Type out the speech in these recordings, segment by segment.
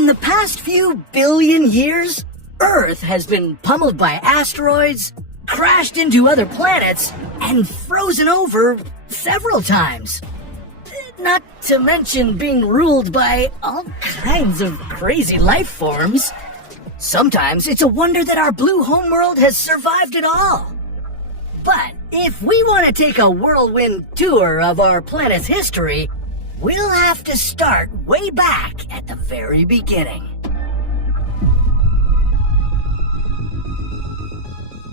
In the past few billion years, Earth has been pummeled by asteroids, crashed into other planets, and frozen over several times. Not to mention being ruled by all kinds of crazy life forms. Sometimes it's a wonder that our blue homeworld has survived it all. But if we want to take a whirlwind tour of our planet's history, we'll have to start way back at the very beginning.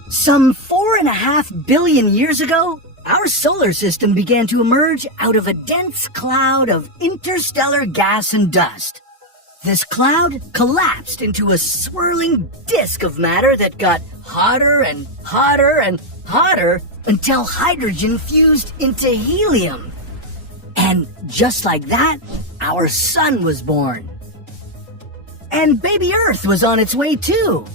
Some 4.5 billion years ago, our solar system began to emerge out of a dense cloud of interstellar gas and dust. This cloud collapsed into a swirling disk of matter that got hotter and hotter and hotter until hydrogen fused into helium. And just like that, our sun was born. And baby Earth was on its way too.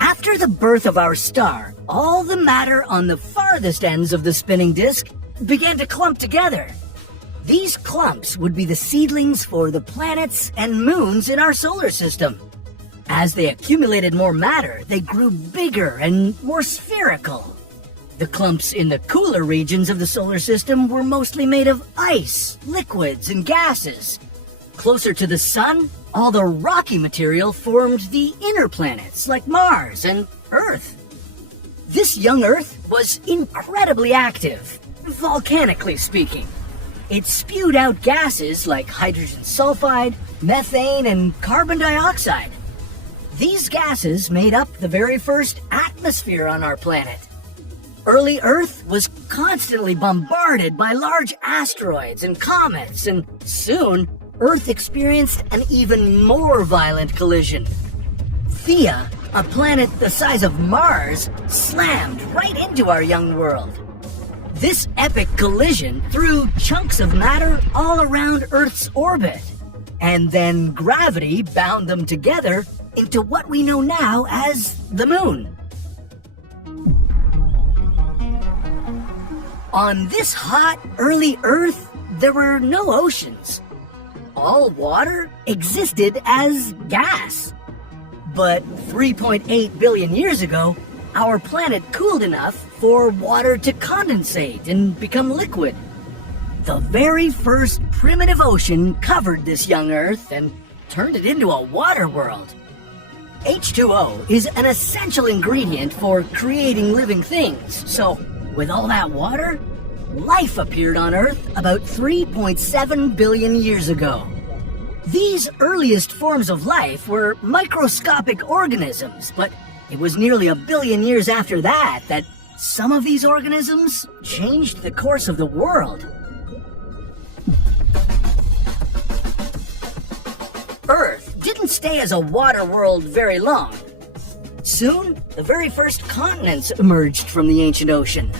After the birth of our star, all the matter on the farthest ends of the spinning disk began to clump together. These clumps would be the seedlings for the planets and moons in our solar system. As they accumulated more matter, they grew bigger and more spherical. The clumps in the cooler regions of the solar system were mostly made of ice, liquids, and gases. Closer to the sun, all the rocky material formed the inner planets like Mars and Earth. This young Earth was incredibly active, volcanically speaking. It spewed out gases like hydrogen sulfide, methane, and carbon dioxide. These gases made up the very first atmosphere on our planet. Early Earth was constantly bombarded by large asteroids and comets, and soon Earth experienced an even more violent collision. Theia, a planet the size of Mars, slammed right into our young world. This epic collision threw chunks of matter all around Earth's orbit, and then gravity bound them together into what we know now as the Moon. On this hot, early Earth, there were no oceans. All water existed as gas. But 3.8 billion years ago, our planet cooled enough for water to condensate and become liquid. The very first primitive ocean covered this young Earth and turned it into a water world. H2O is an essential ingredient for creating living things, so with all that water, life appeared on Earth about 3.7 billion years ago. These earliest forms of life were microscopic organisms, but it was nearly 1 billion years after that that some of these organisms changed the course of the world. Earth didn't stay as a water world very long. Soon, the very first continents emerged from the ancient ocean.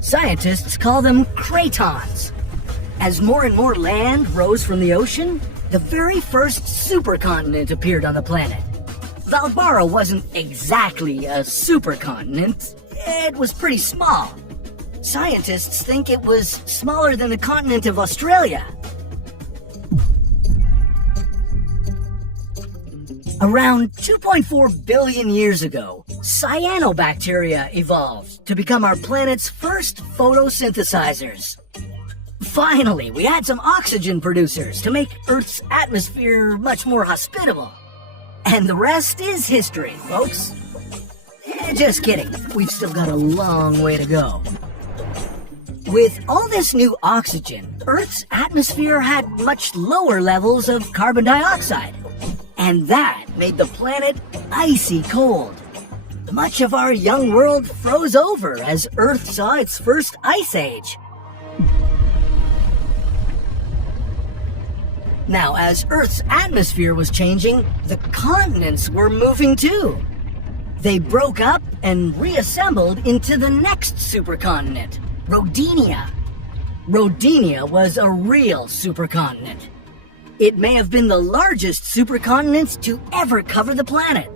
Scientists call them cratons. As more and more land rose from the ocean, the very first supercontinent appeared on the planet. Valbara wasn't exactly a supercontinent. It was pretty small. Scientists think it was smaller than the continent of Australia. Around 2.4 billion years ago, cyanobacteria evolved to become our planet's first photosynthesizers. Finally, we had some oxygen producers to make Earth's atmosphere much more hospitable. And the rest is history, folks. Just kidding. We've still got a long way to go. With all this new oxygen, Earth's atmosphere had much lower levels of carbon dioxide. And that made the planet icy cold. Much of our young world froze over as Earth saw its first ice age. Now, as Earth's atmosphere was changing, the continents were moving too. They broke up and reassembled into the next supercontinent, Rodinia. Rodinia was a real supercontinent. It may have been the largest supercontinent to ever cover the planet.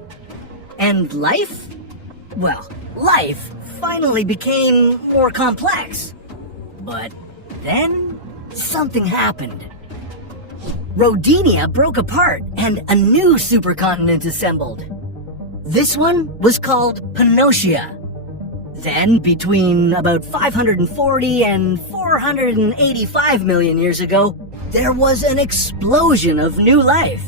And life? Well, life finally became more complex. But then something happened. Rodinia broke apart and a new supercontinent assembled. This one was called Pannotia. Then, between about 540 and 485 million years ago, there was an explosion of new life.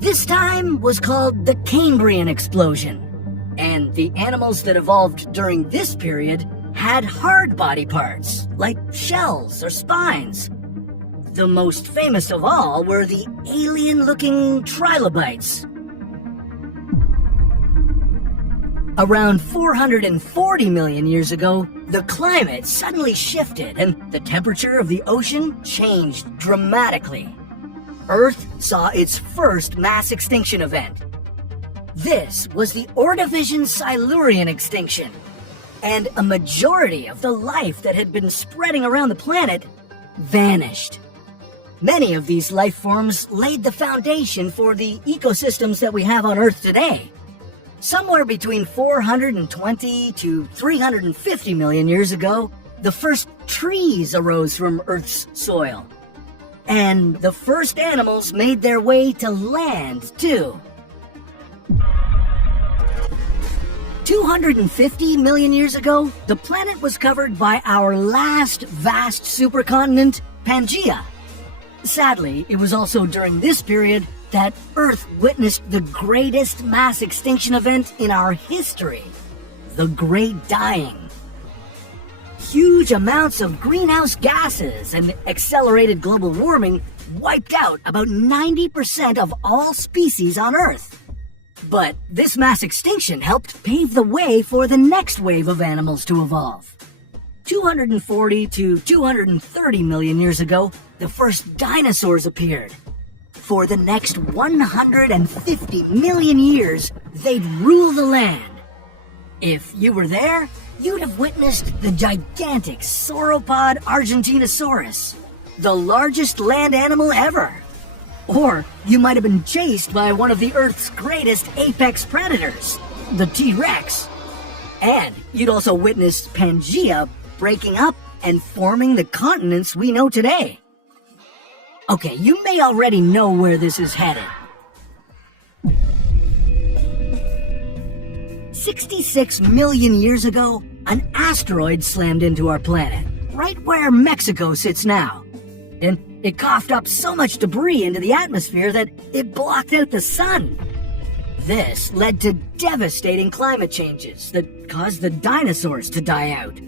This time was called the Cambrian explosion, and the animals that evolved during this period had hard body parts, like shells or spines. The most famous of all were the alien-looking trilobites. Around 440 million years ago, the climate suddenly shifted and the temperature of the ocean changed dramatically. Earth saw its first mass extinction event. This was the Ordovician Silurian extinction, and a majority of the life that had been spreading around the planet vanished. Many of these life forms laid the foundation for the ecosystems that we have on Earth today. Somewhere between 420 to 350 million years ago, the first trees arose from Earth's soil. And the first animals made their way to land, too. 250 million years ago, the planet was covered by our last vast supercontinent, Pangaea. Sadly, it was also during this period that Earth witnessed the greatest mass extinction event in our history, the Great Dying. Huge amounts of greenhouse gases and accelerated global warming wiped out about 90% of all species on Earth. But this mass extinction helped pave the way for the next wave of animals to evolve. 240 to 230 million years ago, the first dinosaurs appeared. For the next 150 million years, they'd rule the land. If you were there, you'd have witnessed the gigantic sauropod Argentinosaurus, the largest land animal ever. Or you might have been chased by one of the Earth's greatest apex predators, the T-Rex. And you'd also witnessed Pangaea breaking up and forming the continents we know today. Okay, you may already know where this is headed. 66 million years ago, an asteroid slammed into our planet, right where Mexico sits now. And it coughed up so much debris into the atmosphere that it blocked out the sun. This led to devastating climate changes that caused the dinosaurs to die out.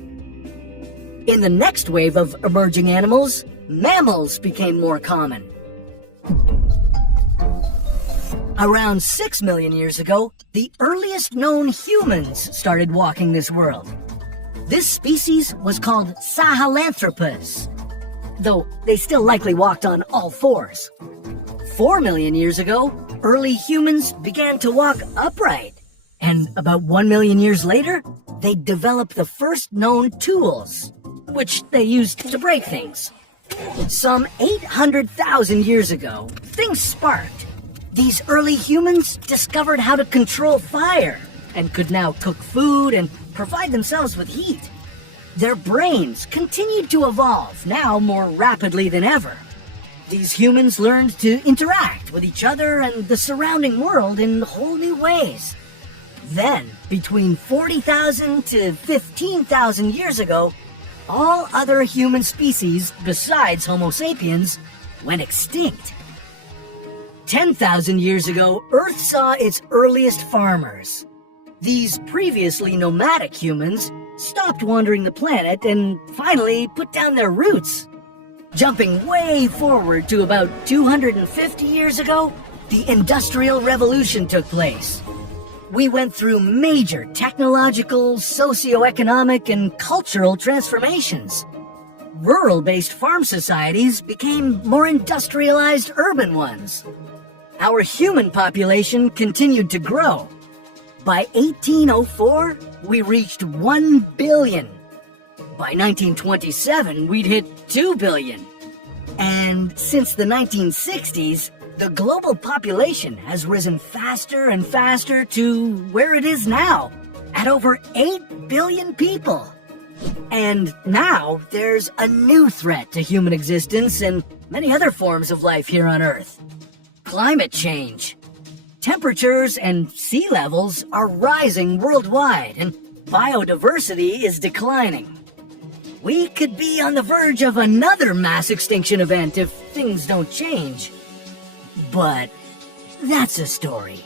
In the next wave of emerging animals, mammals became more common. Around 6 million years ago, the earliest known humans started walking this world. This species was called Sahelanthropus, though they still likely walked on all fours. 4 million years ago, early humans began to walk upright, and about 1 million years later, they developed the first known tools, which they used to break things. Some 800,000 years ago, things sparked. These early humans discovered how to control fire and could now cook food and provide themselves with heat. Their brains continued to evolve, now more rapidly than ever. These humans learned to interact with each other and the surrounding world in whole new ways. Then, between 40,000 to 15,000 years ago, all other human species besides Homo sapiens went extinct. 10,000 years ago, Earth saw its earliest farmers. These previously nomadic humans stopped wandering the planet and finally put down their roots. Jumping way forward to about 250 years ago, the Industrial Revolution took place. We went through major technological, socioeconomic, and cultural transformations. Rural-based farm societies became more industrialized urban ones. Our human population continued to grow. By 1804, we reached 1 billion. By 1927, we'd hit 2 billion. And since the 1960s, the global population has risen faster and faster to where it is now, at over 8 billion people. And now there's a new threat to human existence and many other forms of life here on Earth. Climate change. Temperatures and sea levels are rising worldwide, and biodiversity is declining. We could be on the verge of another mass extinction event if things don't change. But that's a story